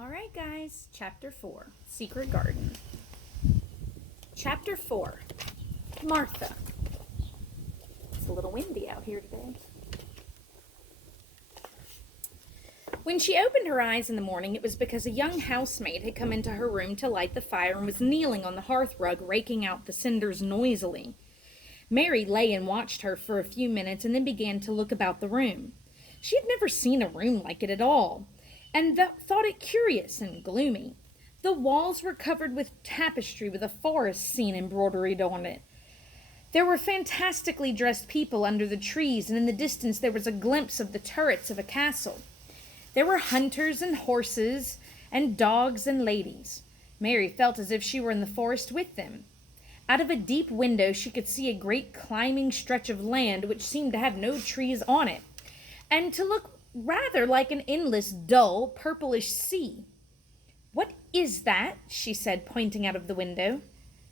Alright guys, Chapter 4, Secret Garden. Chapter 4, Martha. It's a little windy out here today. When she opened her eyes in the morning, it was because a young housemaid had come into her room to light the fire and was kneeling on the hearth rug, raking out the cinders noisily. Mary lay and watched her for a few minutes and then began to look about the room. She had never seen a room like it at all, and thought it curious and gloomy. The walls were covered with tapestry with a forest scene embroidered on it. There were fantastically dressed people under the trees, and in the distance there was a glimpse of the turrets of a castle. There were hunters and horses and dogs and ladies. Mary felt as if she were in the forest with them. Out of a deep window she could see a great climbing stretch of land which seemed to have no trees on it, and to look rather like an endless, dull, purplish sea. "What is that?" she said, pointing out of the window.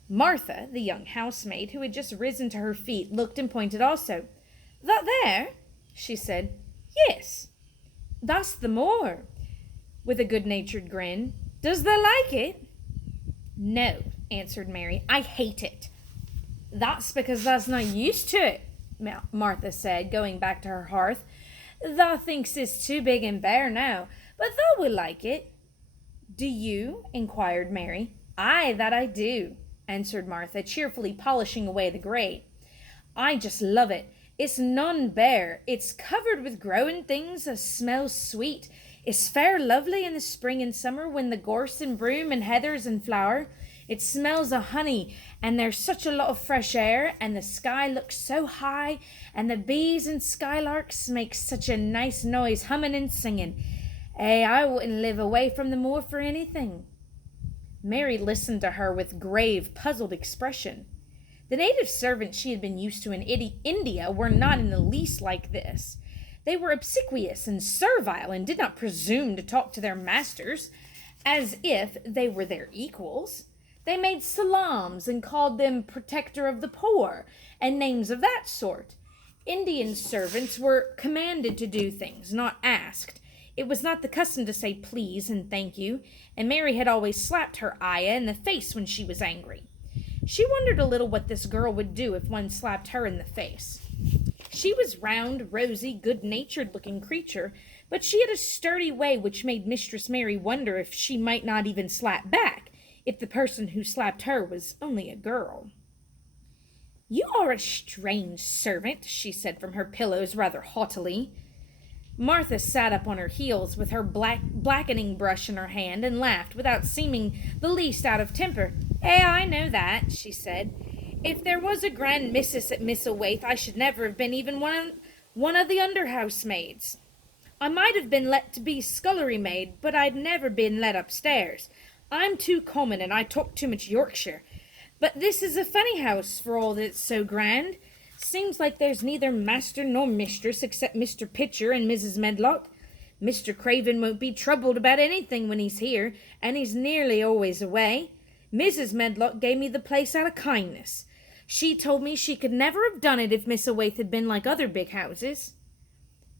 Martha, the young housemaid, who had just risen to her feet, looked and pointed also. "That there?" she said. "Yes, that's the moor," with a good-natured grin. "Does thou like it?" "No," answered Mary, "I hate it." "That's because thou's not used to it," Martha said, going back to her hearth. "Thou thinks it's too big and bare now, but thou will like it." "Do you?" inquired Mary. "Aye, that I do," answered Martha, cheerfully polishing away the grate. "I just love it. It's none bare. It's covered with growing things that smells sweet. It's fair lovely in the spring and summer when the gorse and broom and heather's in flower. It smells of honey, and there's such a lot of fresh air, and the sky looks so high, and the bees and skylarks make such a nice noise humming and singing. I wouldn't live away from the moor for anything." Mary listened to her with grave, puzzled expression. The native servants she had been used to in India were not in the least like this. They were obsequious and servile, and did not presume to talk to their masters as if they were their equals. They made salams and called them protector of the poor, and names of that sort. Indian servants were commanded to do things, not asked. It was not the custom to say please and thank you, and Mary had always slapped her ayah in the face when she was angry. She wondered a little what this girl would do if one slapped her in the face. She was round, rosy, good-natured looking creature, but she had a sturdy way which made Mistress Mary wonder if she might not even slap back, if the person who slapped her was only a girl. "You are a strange servant," she said from her pillows rather haughtily. Martha sat up on her heels with her blackening brush in her hand and laughed without seeming the least out of temper. I know that," she said. "If there was a grand missus at Misselthwaite, I should never have been even one of the under-housemaids. I might have been let to be scullery maid, but I'd never been let upstairs. I'm too common, and I talk too much Yorkshire. But this is a funny house, for all that it's so grand. Seems like there's neither master nor mistress except Mr. Pitcher and Mrs. Medlock. Mr. Craven won't be troubled about anything when he's here, and he's nearly always away. Mrs. Medlock gave me the place out of kindness. She told me she could never have done it if Misselthwaite had been like other big houses."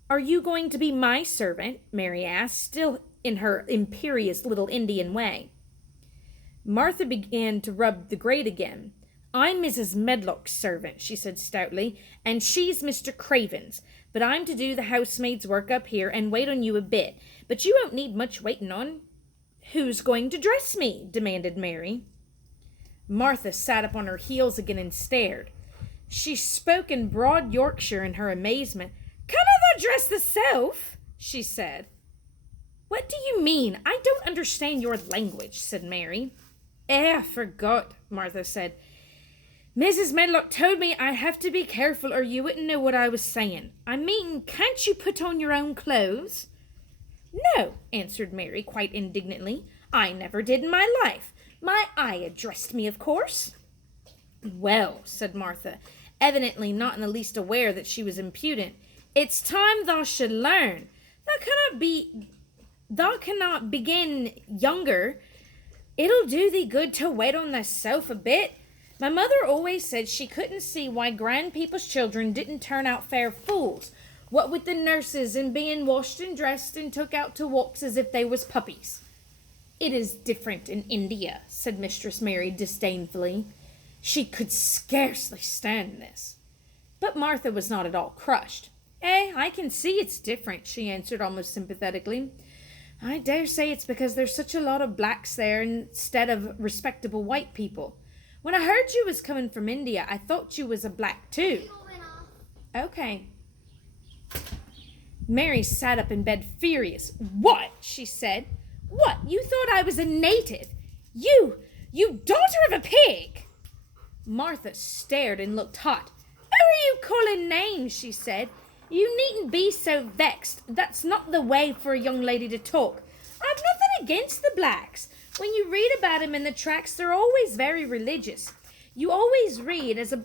"Are you going to be my servant?" Mary asked, still in her imperious little Indian way. Martha began to rub the grate again. "I'm Mrs. Medlock's servant," she said stoutly, "and she's Mr. Craven's. But I'm to do the housemaid's work up here and wait on you a bit. But you won't need much waiting on." "Who's going to dress me?" demanded Mary. Martha sat up on her heels again and stared. She spoke in broad Yorkshire in her amazement. "Canna thou dress thyself?" she said. "What do you mean? I don't understand your language," said Mary. "I forgot," Martha said. "Mrs. Medlock told me I'd have to be careful or you wouldn't know what I was saying. I mean, can't you put on your own clothes?" "No," answered Mary quite indignantly. "I never did in my life. My ayah dressed me, of course." "Well," said Martha, evidently not in the least aware that she was impudent, "it's time thou should learn. Thou cannot begin younger. It'll do thee good to wait on thyself a bit. My mother always said she couldn't see why grand people's children didn't turn out fair fools, what with the nurses and being washed and dressed and took out to walks as if they was puppies." "It is different in India," said Mistress Mary disdainfully. She could scarcely stand this. But Martha was not at all crushed. I can see it's different," she answered almost sympathetically. "I dare say it's because there's such a lot of blacks there instead of respectable white people. When I heard you was coming from India, I thought you was a black too." "Okay." Mary sat up in bed furious. "What?" she said. "What? You thought I was a native? You daughter of a pig!" Martha stared and looked hot. "Who are you calling names?" she said. "You needn't be so vexed. That's not the way for a young lady to talk. I've nothing against the blacks. When you read about 'em in the tracts, they're always very religious. You always read as a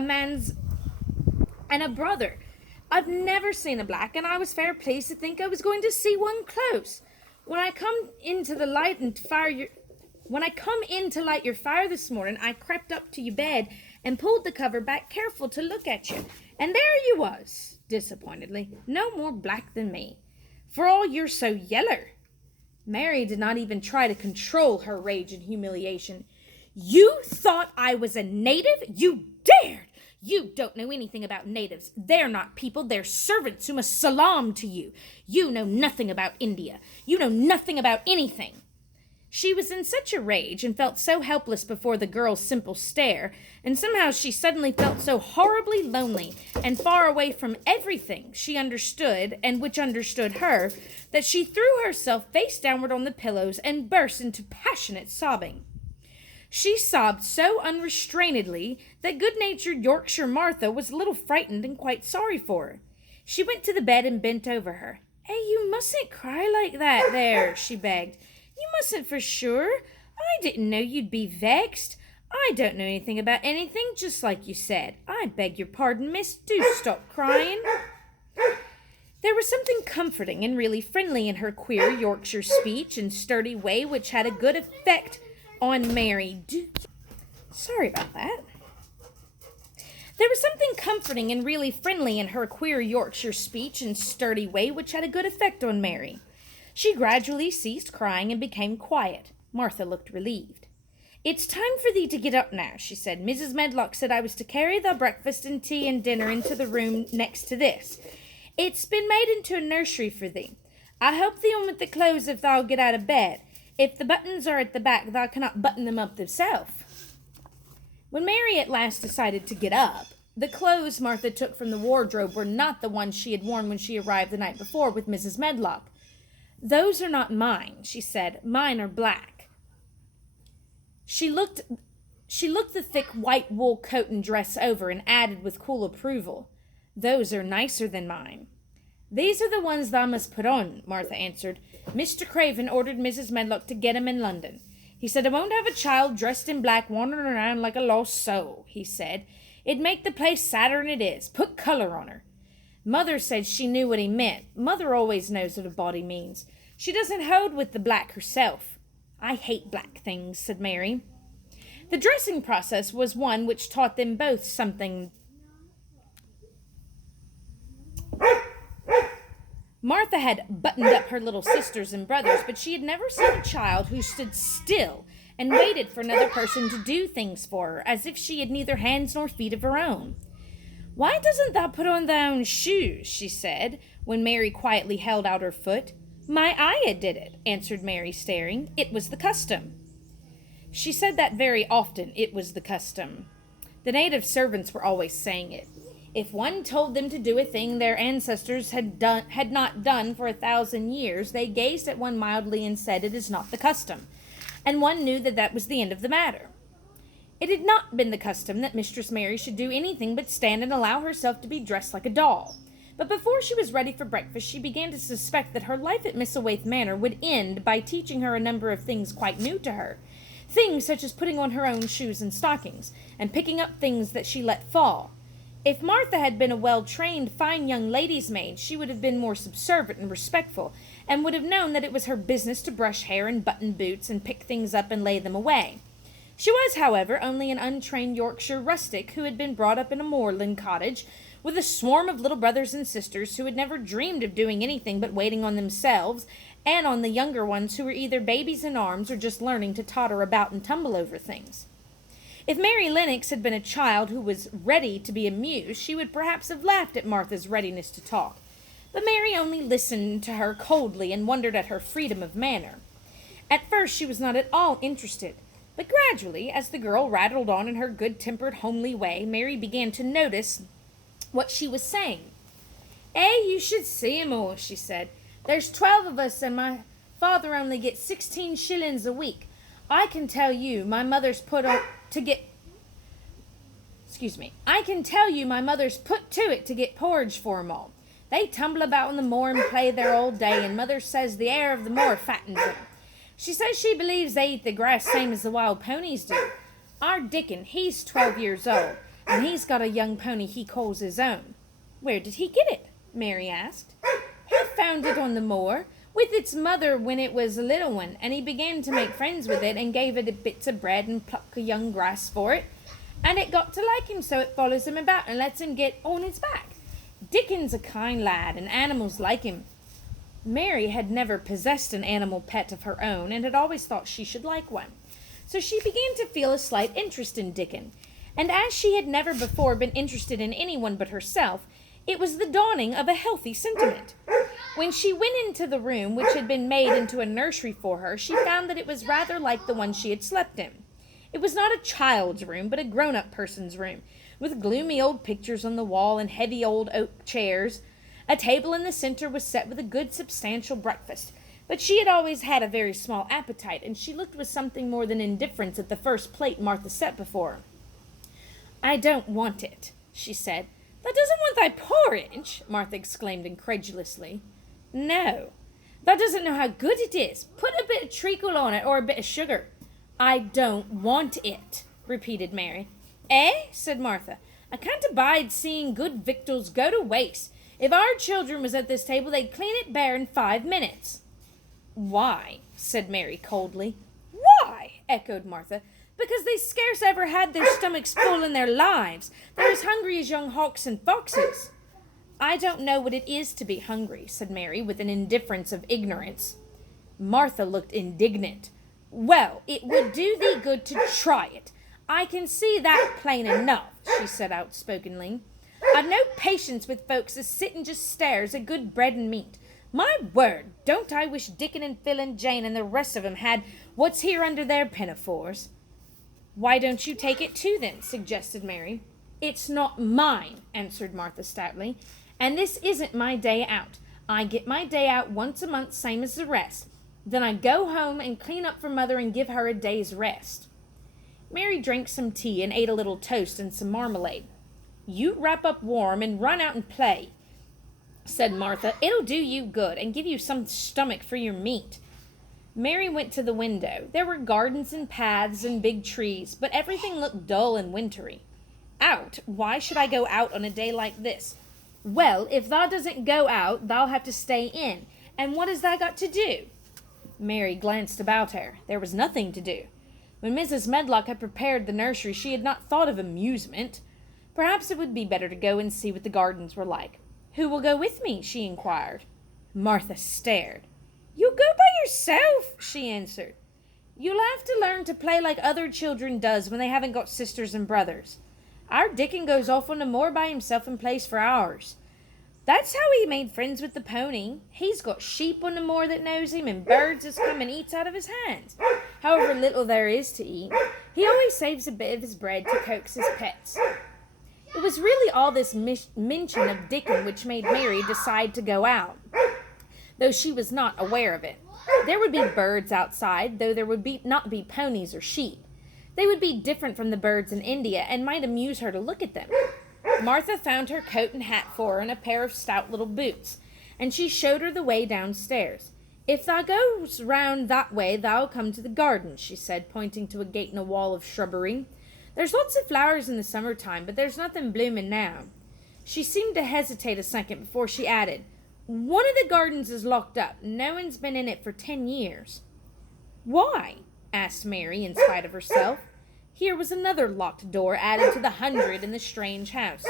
man's and a brother. I've never seen a black, and I was fair pleased to think I was going to see one close. When I come in to light your fire this morning, I crept up to your bed and pulled the cover back careful to look at you. And there you was, disappointedly, no more black than me, for all you're so yeller." Mary did not even try to control her rage and humiliation. "You thought I was a native? You dared! You don't know anything about natives. They're not people, they're servants who must salaam to you. You know nothing about India. You know nothing about anything." She was in such a rage and felt so helpless before the girl's simple stare, and somehow she suddenly felt so horribly lonely and far away from everything she understood and which understood her, that she threw herself face downward on the pillows and burst into passionate sobbing. She sobbed so unrestrainedly that good-natured Yorkshire Martha was a little frightened and quite sorry for her. She went to the bed and bent over her. You mustn't cry like that there," she begged. "You mustn't for sure. I didn't know you'd be vexed. I don't know anything about anything, just like you said. I beg your pardon, miss. Do stop crying." There was something comforting and really friendly in her queer Yorkshire speech and sturdy way which had a good effect on Mary. Sorry about that. There was something comforting and really friendly in her queer Yorkshire speech and sturdy way which had a good effect on Mary. She gradually ceased crying and became quiet. Martha looked relieved. "It's time for thee to get up now," she said. "Mrs. Medlock said I was to carry thy breakfast and tea and dinner into the room next to this. It's been made into a nursery for thee. I help thee on with the clothes if thou get out of bed. If the buttons are at the back, thou cannot button them up thyself." When Mary at last decided to get up, the clothes Martha took from the wardrobe were not the ones she had worn when she arrived the night before with Mrs. Medlock. "Those are not mine," she said. "Mine are black." She looked the thick white wool coat and dress over and added with cool approval, "Those are nicer than mine." "These are the ones thou must put on," Martha answered. "Mr. Craven ordered Mrs. Medlock to get 'em in London. He said, I won't have a child dressed in black wandering around like a lost soul, he said. It'd make the place sadder than it is. Put color on her." Mother said she knew what he meant. Mother always knows what a body means. She doesn't hold with the black herself. "I hate black things," said Mary. The dressing process was one which taught them both something. Martha had buttoned up her little sisters and brothers, but she had never seen a child who stood still and waited for another person to do things for her, as if she had neither hands nor feet of her own. "Why doesn't thou put on thy own shoes?" she said, when Mary quietly held out her foot. "My ayah did it," answered Mary, staring. "It was the custom." She said that very often, it was the custom. The native servants were always saying it. If one told them to do a thing their ancestors had not done for 1,000 years, they gazed at one mildly and said, "It is not the custom," and one knew that that was the end of the matter. It had not been the custom that Mistress Mary should do anything but stand and allow herself to be dressed like a doll. But before she was ready for breakfast, she began to suspect that her life at Misselthwaite Manor would end by teaching her a number of things quite new to her. Things such as putting on her own shoes and stockings, and picking up things that she let fall. If Martha had been a well-trained, fine young lady's maid, she would have been more subservient and respectful, and would have known that it was her business to brush hair and button boots and pick things up and lay them away. She was, however, only an untrained Yorkshire rustic who had been brought up in a moorland cottage with a swarm of little brothers and sisters who had never dreamed of doing anything but waiting on themselves and on the younger ones who were either babies in arms or just learning to totter about and tumble over things. If Mary Lennox had been a child who was ready to be amused, she would perhaps have laughed at Martha's readiness to talk. But Mary only listened to her coldly and wondered at her freedom of manner. At first she was not at all interested, but gradually, as the girl rattled on in her good-tempered, homely way, Mary began to notice what she was saying. You should see 'em all," she said. "There's 12 of us, and my father only gets 16 shillings a week. I can tell you my mother's put to it to get porridge for 'em all. They tumble about on the moor and play there all day, and mother says the air of the moor fattens 'em. She says she believes they eat the grass same as the wild ponies do. Our Dickon, he's 12 years old, and he's got a young pony he calls his own." "Where did he get it?" Mary asked. "He found it on the moor, with its mother when it was a little one, and he began to make friends with it and gave it bits of bread and pluck a young grass for it, and it got to like him so it follows him about and lets him get on his back. Dickon's a kind lad, and animals like him." Mary had never possessed an animal pet of her own, and had always thought she should like one. So she began to feel a slight interest in Dickon, and as she had never before been interested in anyone but herself, it was the dawning of a healthy sentiment. When she went into the room, which had been made into a nursery for her, she found that it was rather like the one she had slept in. It was not a child's room, but a grown-up person's room, with gloomy old pictures on the wall and heavy old oak chairs. A table in the center was set with a good substantial breakfast, but she had always had a very small appetite, and she looked with something more than indifference at the first plate Martha set before her. "I don't want it," she said. "Thou doesn't want thy porridge?" Martha exclaimed incredulously. "No. Thou doesn't know how good it is. Put a bit of treacle on it, or a bit of sugar." "I don't want it," repeated Mary. Said Martha. "I can't abide seeing good victuals go to waste. If our children was at this table, they'd clean it bare in 5 minutes." "Why?" said Mary coldly. "Why?" echoed Martha. "Because they scarce ever had their stomachs full in their lives. They're as hungry as young hawks and foxes." "I don't know what it is to be hungry," said Mary, with an indifference of ignorance. Martha looked indignant. "Well, it would do thee good to try it. I can see that plain enough," she said outspokenly. "I've no patience with folks as sit and just stares at good bread and meat. My word, don't I wish Dickon and Phil and Jane and the rest of 'em had what's here under their pinafores." "Why don't you take it too, then?" suggested Mary. "It's not mine," answered Martha stoutly, "and this isn't my day out. I get my day out once a month, same as the rest. Then I go home and clean up for mother and give her a day's rest." Mary drank some tea and ate a little toast and some marmalade. "You wrap up warm and run out and play," said Martha. "It'll do you good and give you some stomach for your meat." Mary went to the window. There were gardens and paths and big trees, but everything looked dull and wintry. "Out? Why should I go out on a day like this?" "Well, if thou doesn't go out, thou'll have to stay in. And what has thou got to do?" Mary glanced about her. There was nothing to do. When Mrs. Medlock had prepared the nursery, she had not thought of amusement. Perhaps it would be better to go and see what the gardens were like. "Who will go with me?" she inquired. Martha stared. "You'll go by yourself," she answered. "You'll have to learn to play like other children does when they haven't got sisters and brothers. Our Dickon goes off on the moor by himself and plays for hours. That's how he made friends with the pony. He's got sheep on the moor that knows him, and birds as come and eats out of his hands. However little there is to eat, he always saves a bit of his bread to coax his pets." It was really all this mention of Dickon which made Mary decide to go out, though she was not aware of it. There would be birds outside, though there would not be ponies or sheep. They would be different from the birds in India, and might amuse her to look at them. Martha found her coat and hat for her and a pair of stout little boots, and she showed her the way downstairs. "If thou goes round that way, thou'll come to the garden," she said, pointing to a gate in a wall of shrubbery. "There's lots of flowers in the summer-time, but there's nothing blooming now." She seemed to hesitate a second before she added, "One of the gardens is locked up. No one's been in it for 10 years. "Why?" asked Mary, in spite of herself. Here was another locked door added to the 100 in the strange house.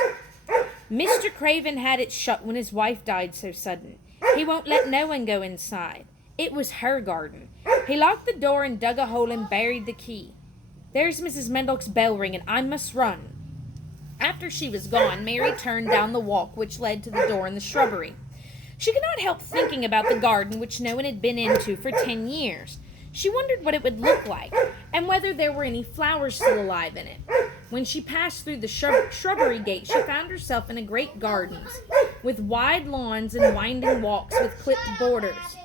"Mr. Craven had it shut when his wife died so sudden. He won't let no one go inside. It was her garden. He locked the door and dug a hole and buried the key. "There's Mrs. Medlock's bell ringing. I must run." After she was gone, Mary turned down the walk which led to the door in the shrubbery. She could not help thinking about the garden which no one had been into for 10 years. She wondered what it would look like, and whether there were any flowers still alive in it. When she passed through the shrubbery gate, she found herself in a great garden, with wide lawns and winding walks with clipped borders.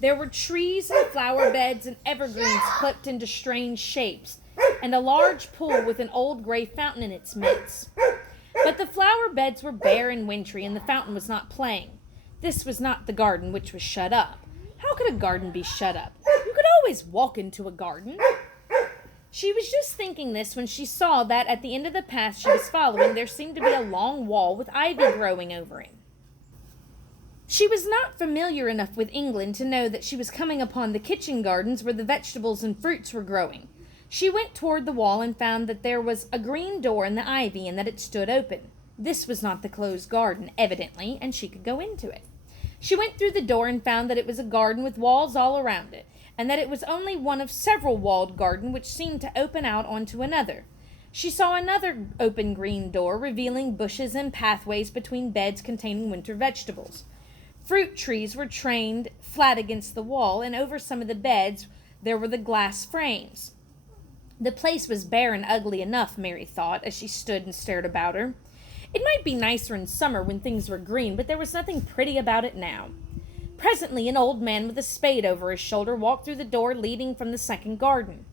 There were trees and flower beds and evergreens clipped into strange shapes, and a large pool with an old gray fountain in its midst. But the flower beds were bare and wintry, and the fountain was not playing. This was not the garden which was shut up. How could a garden be shut up? You could always walk into a garden. She was just thinking this when she saw that at the end of the path she was following there seemed to be a long wall with ivy growing over it. She was not familiar enough with England to know that she was coming upon the kitchen gardens where the vegetables and fruits were growing. She went toward the wall and found that there was a green door in the ivy and that it stood open. This was not the closed garden, evidently, and she could go into it. She went through the door and found that it was a garden with walls all around it, and that it was only one of several walled gardens which seemed to open out onto another. She saw another open green door, revealing bushes and pathways between beds containing winter vegetables. Fruit trees were trained flat against the wall, and over some of the beds there were the glass frames. The place was bare and ugly enough, Mary thought, as she stood and stared about her. It might be nicer in summer when things were green, but there was nothing pretty about it now. Presently, an old man with a spade over his shoulder walked through the door leading from the second garden.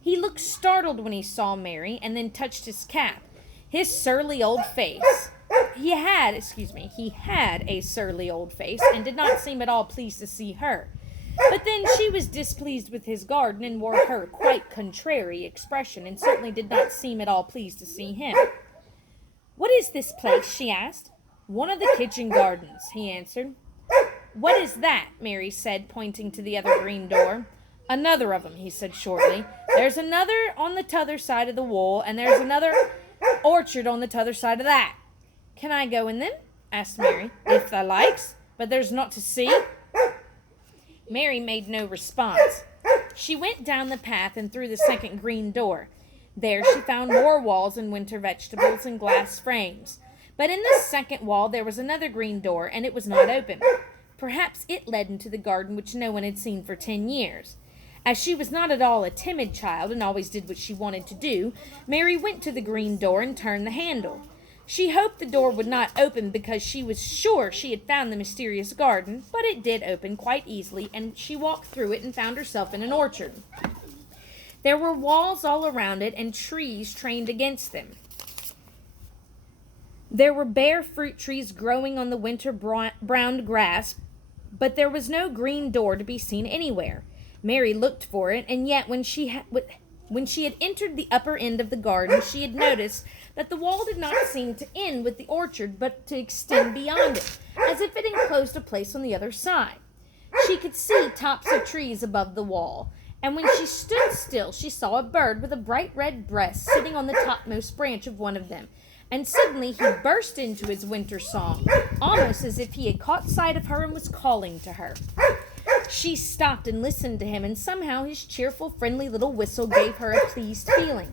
He looked startled when he saw Mary, and then touched his cap. His surly old face. He had a surly old face, and did not seem at all pleased to see her. But then she was displeased with his garden, and wore her quite contrary expression, and certainly did not seem at all pleased to see him. "What is this place?" she asked. "One of the kitchen gardens," he answered. "What is that?" Mary said, pointing to the other green door. "Another of 'em," he said shortly. "There's another on the t'other side of the wall, and there's another orchard on the t'other side of that." "Can I go in them?" asked Mary. "If thou likes, but there's naught to see." Mary made no response. She went down the path and through the second green door. There she found more walls and winter vegetables and glass frames. But in the second wall there was another green door, and it was not open. Perhaps it led into the garden which no one had seen for 10 years. As she was not at all a timid child, and always did what she wanted to do, Mary went to the green door and turned the handle. She hoped the door would not open because she was sure she had found the mysterious garden, but it did open quite easily, and she walked through it and found herself in an orchard. There were walls all around it and trees trained against them. There were bare fruit trees growing on the winter browned grass, but there was no green door to be seen anywhere. Mary looked for it, and yet when she had entered the upper end of the garden, she had noticed that the wall did not seem to end with the orchard, but to extend beyond it, as if it enclosed a place on the other side. She could see tops of trees above the wall, and when she stood still, she saw a bird with a bright red breast sitting on the topmost branch of one of them, and suddenly he burst into his winter song, almost as if he had caught sight of her and was calling to her. She stopped and listened to him, and somehow his cheerful, friendly little whistle gave her a pleased feeling.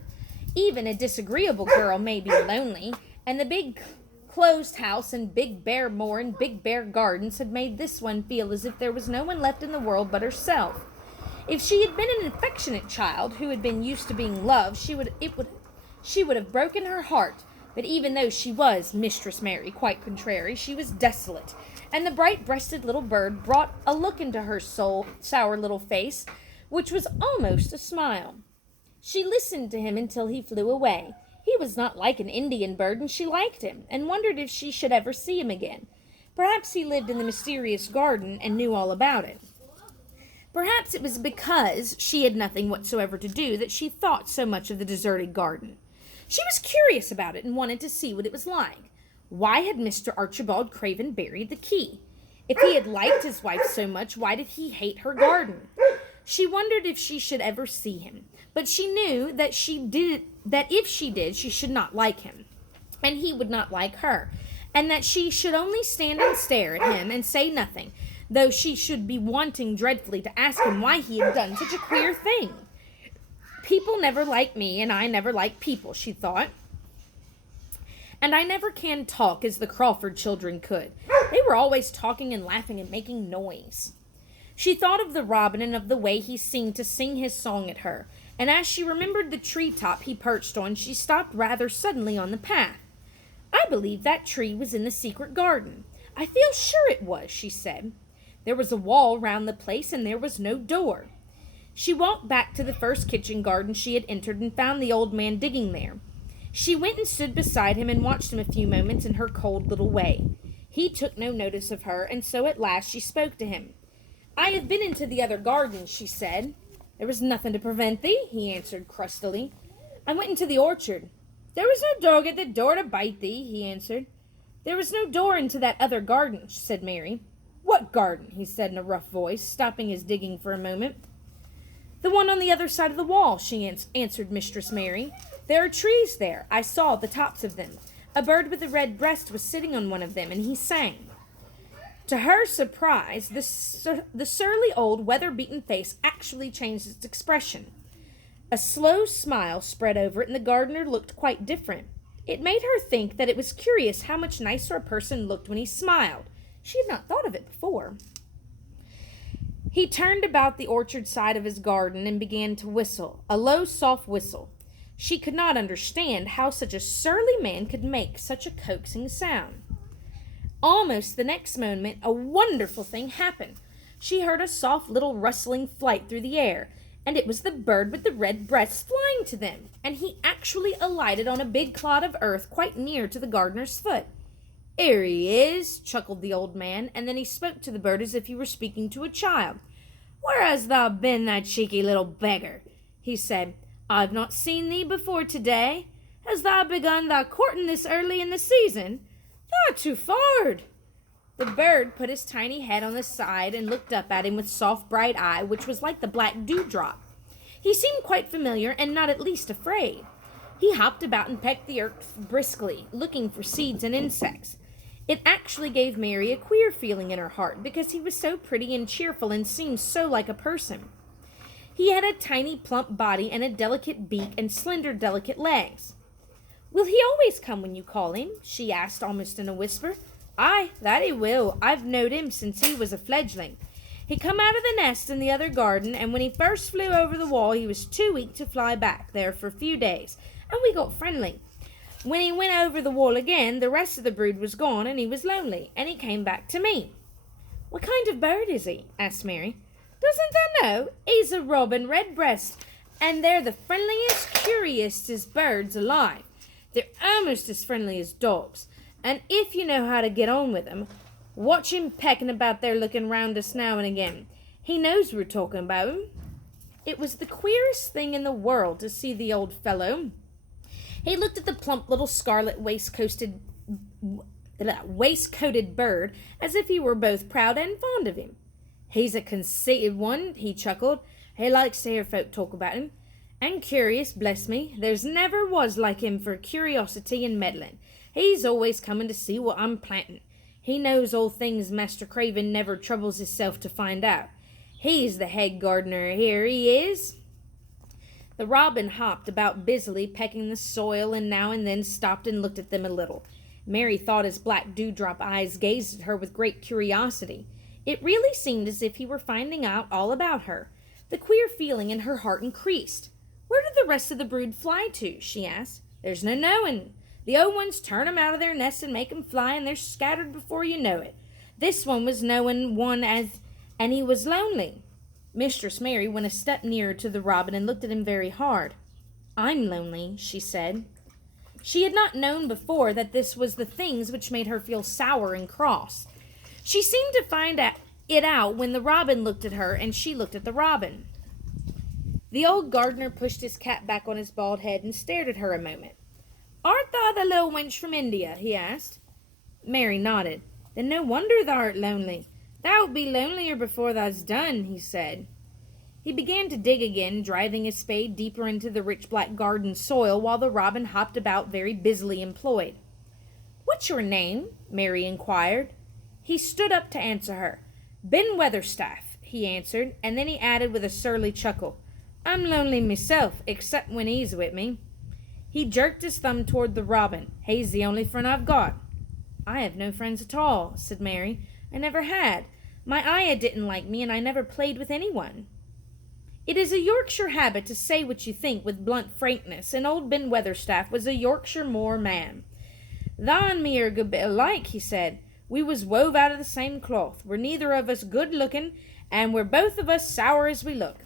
Even a disagreeable girl may be lonely, and the big closed house and big bare moor and big bare gardens had made this one feel as if there was no one left in the world but herself. If she had been an affectionate child who had been used to being loved, she would have broken her heart. But even though she was Mistress Mary, quite contrary, she was desolate, and the bright-breasted little bird brought a look into her sour little face, which was almost a smile. She listened to him until he flew away. He was not like an Indian bird, and she liked him, and wondered if she should ever see him again. Perhaps he lived in the mysterious garden and knew all about it. Perhaps it was because she had nothing whatsoever to do that she thought so much of the deserted garden. She was curious about it and wanted to see what it was like. Why had Mr. Archibald Craven buried the key? If he had liked his wife so much, why did he hate her garden? She wondered if she should ever see him, but she knew that if she did, she should not like him, and he would not like her, and that she should only stand and stare at him and say nothing. though she should be wanting dreadfully to ask him why he had done such a queer thing. People never like me, and I never like people, she thought. And I never can talk as the Crawford children could. They were always talking and laughing and making noise. She thought of the robin and of the way he seemed to sing his song at her, and as she remembered the treetop he perched on, she stopped rather suddenly on the path. I believe that tree was in the secret garden. I feel sure it was, she said. There was a wall round the place, and there was no door. She walked back to the first kitchen garden she had entered and found the old man digging there. She went and stood beside him and watched him a few moments in her cold little way. He took no notice of her, and so at last she spoke to him. I have been into the other garden, she said. There was nothing to prevent thee, he answered crustily. I went into the orchard. There was no dog at the door to bite thee, he answered. There was no door into that other garden, said Mary. What garden? He said in a rough voice, stopping his digging for a moment. The one on the other side of the wall, she answered Mistress Mary. There are trees there. I saw the tops of them. A bird with a red breast was sitting on one of them, and he sang. To her surprise, the surly old weather-beaten face actually changed its expression. A slow smile spread over it, and the gardener looked quite different. It made her think that it was curious how much nicer a person looked when he smiled. She had not thought of it before. He turned about the orchard side of his garden and began to whistle, a low, soft whistle. She could not understand how such a surly man could make such a coaxing sound. Almost the next moment, a wonderful thing happened. She heard a soft little rustling flight through the air, and it was the bird with the red breast flying to them, and he actually alighted on a big clod of earth quite near to the gardener's foot. "'Ere he is," chuckled the old man, and then he spoke to the bird as if he were speaking to a child. "Where hast thou been, thou cheeky little beggar?" he said. "I've not seen thee before to-day. Hast thou begun thy courting this early in the season? Thou too forward." The bird put his tiny head on the side and looked up at him with soft bright eye, which was like the black dewdrop. He seemed quite familiar and not at least afraid. He hopped about and pecked the earth briskly, looking for seeds and insects. It actually gave Mary a queer feeling in her heart, because he was so pretty and cheerful and seemed so like a person. He had a tiny plump body and a delicate beak and slender delicate legs. "Will he always come when you call him?" she asked almost in a whisper. "Aye, that he will. I've knowed him since he was a fledgling. He come out of the nest in the other garden, and when he first flew over the wall he was too weak to fly back there for a few days, and we got friendly. When he went over the wall again, the rest of the brood was gone, and he was lonely, and he came back to me." "What kind of bird is he?" asked Mary. "Doesn't thou know? He's a robin redbreast, and they're the friendliest, curiousest birds alive. They're almost as friendly as dogs, and if you know how to get on with 'em, watch him pecking about there looking round us now and again. He knows we're talking about him." It was the queerest thing in the world to see the old fellow. He looked at the plump little scarlet waistcoated bird as if he were both proud and fond of him. "He's a conceited one," he chuckled. "He likes to hear folk talk about him. And curious, bless me. There's never was like him for curiosity and meddling. He's always coming to see what I'm planting. He knows all things Master Craven never troubles himself to find out. He's the head gardener here, he is." The robin hopped about busily, pecking the soil, and now and then stopped and looked at them a little. Mary thought his black dewdrop eyes gazed at her with great curiosity. It really seemed as if he were finding out all about her. The queer feeling in her heart increased. "Where did the rest of the brood fly to?" she asked. "There's no knowing. The old ones turn 'em out of their nests and make 'em fly, and they're scattered before you know it. This one was knowing one and he was lonely." Mistress Mary went a step nearer to the robin and looked at him very hard. "I'm lonely," she said. She had not known before that this was the things which made her feel sour and cross. She seemed to find it out when the robin looked at her and she looked at the robin. The old gardener pushed his cap back on his bald head and stared at her a moment. "Art thou the little wench from India?" he asked. Mary nodded. "Then no wonder thou'rt lonely. Thou'lt be lonelier before thou's done," he said. He began to dig again, driving his spade deeper into the rich black garden soil, while the robin hopped about very busily employed. "What's your name?" Mary inquired. He stood up to answer her. Ben Weatherstaff, he answered, and then he added with a surly chuckle, I'm lonely myself, except when he's with me. He jerked his thumb toward the robin. He's the only friend I've got. I have no friends at all, said Mary. I never had. My ayah didn't like me, and I never played with anyone. It is a Yorkshire habit to say what you think with blunt frankness, and old Ben Weatherstaff was a Yorkshire moor man. Thou and me are a good bit alike, he said. We was wove out of the same cloth. We're neither of us good-looking, and we're both of us sour as we look.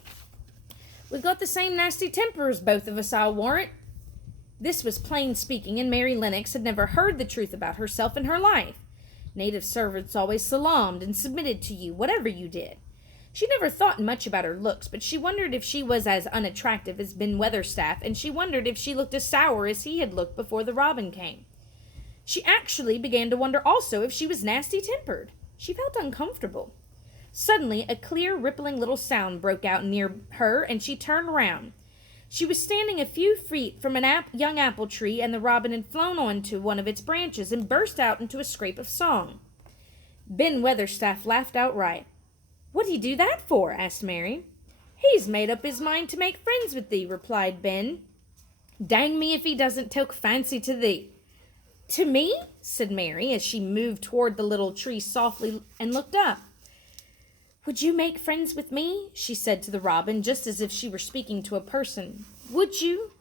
We've got the same nasty temper as both of us, I'll warrant. This was plain speaking, and Mary Lennox had never heard the truth about herself in her life. Native servants always salaamed and submitted to you, whatever you did. She never thought much about her looks, but she wondered if she was as unattractive as Ben Weatherstaff, and she wondered if she looked as sour as he had looked before the robin came. She actually began to wonder also if she was nasty-tempered. She felt uncomfortable. Suddenly, a clear, rippling little sound broke out near her, and she turned round. She was standing a few feet from a young apple tree, and the robin had flown onto one of its branches and burst out into a scrape of song. Ben Weatherstaff laughed outright. What'd he do that for? Asked Mary. He's made up his mind to make friends with thee, replied Ben. Dang me if he doesn't take fancy to thee. To me? Said Mary, as she moved toward the little tree softly and looked up. Would you make friends with me? She said to the robin, just as if she were speaking to a person. Would you?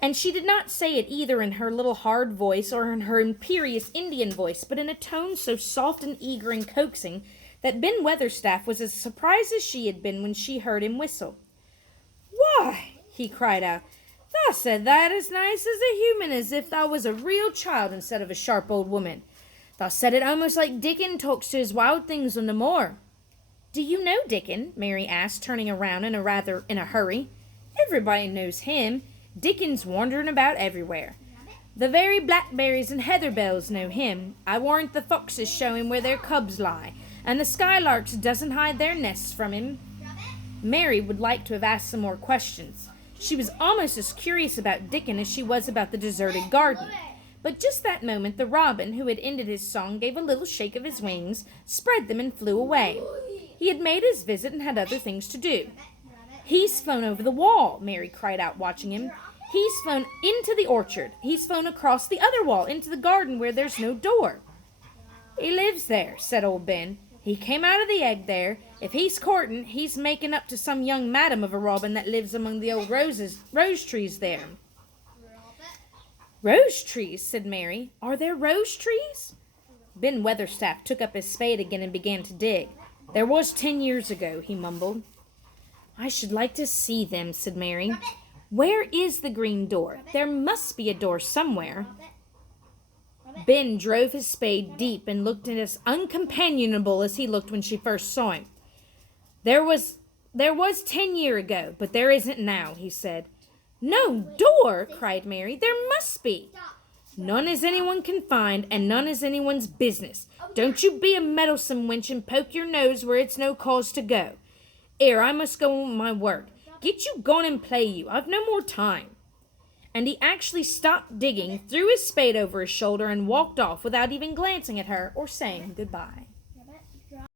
And she did not say it either in her little hard voice or in her imperious Indian voice, but in a tone so soft and eager and coaxing that Ben Weatherstaff was as surprised as she had been when she heard him whistle. Why, he cried out, thou said that as nice as a human, as if thou was a real child instead of a sharp old woman. Thou said it almost like Dickon talks to his wild things on the moor. Do you know Dickon? Mary asked, turning around in a hurry. Everybody knows him. Dickon's wandering about everywhere. The very blackberries and heatherbells know him. I warrant the foxes show him where their cubs lie, and the skylarks doesn't hide their nests from him. Mary would like to have asked some more questions. She was almost as curious about Dickon as she was about the deserted garden. But just that moment the robin, who had ended his song, gave a little shake of his wings, spread them, and flew away. He had made his visit and had other things to do. He's flown over the wall, Mary cried out, watching him. He's flown into the orchard. He's flown across the other wall, into the garden where there's no door. He lives there, said old Ben. He came out of the egg there. If he's courting, he's making up to some young madam of a robin that lives among the old rose trees there. Rose trees, said Mary. Are there rose trees? Ben Weatherstaff took up his spade again and began to dig. There was 10 years ago, he mumbled. I should like to see them, said Mary. Where is the green door? There must be a door somewhere. Ben drove his spade deep and looked as uncompanionable as he looked when she first saw him. There was 10 years ago, but there isn't now, he said. No door, cried Mary. There must be. None as anyone can find, and none as anyone's business. Don't you be a meddlesome wench and poke your nose where it's no cause to go. Ere, I must go on my work. Get you gone and play you. I've no more time. And he actually stopped digging, threw his spade over his shoulder, and walked off without even glancing at her or saying goodbye.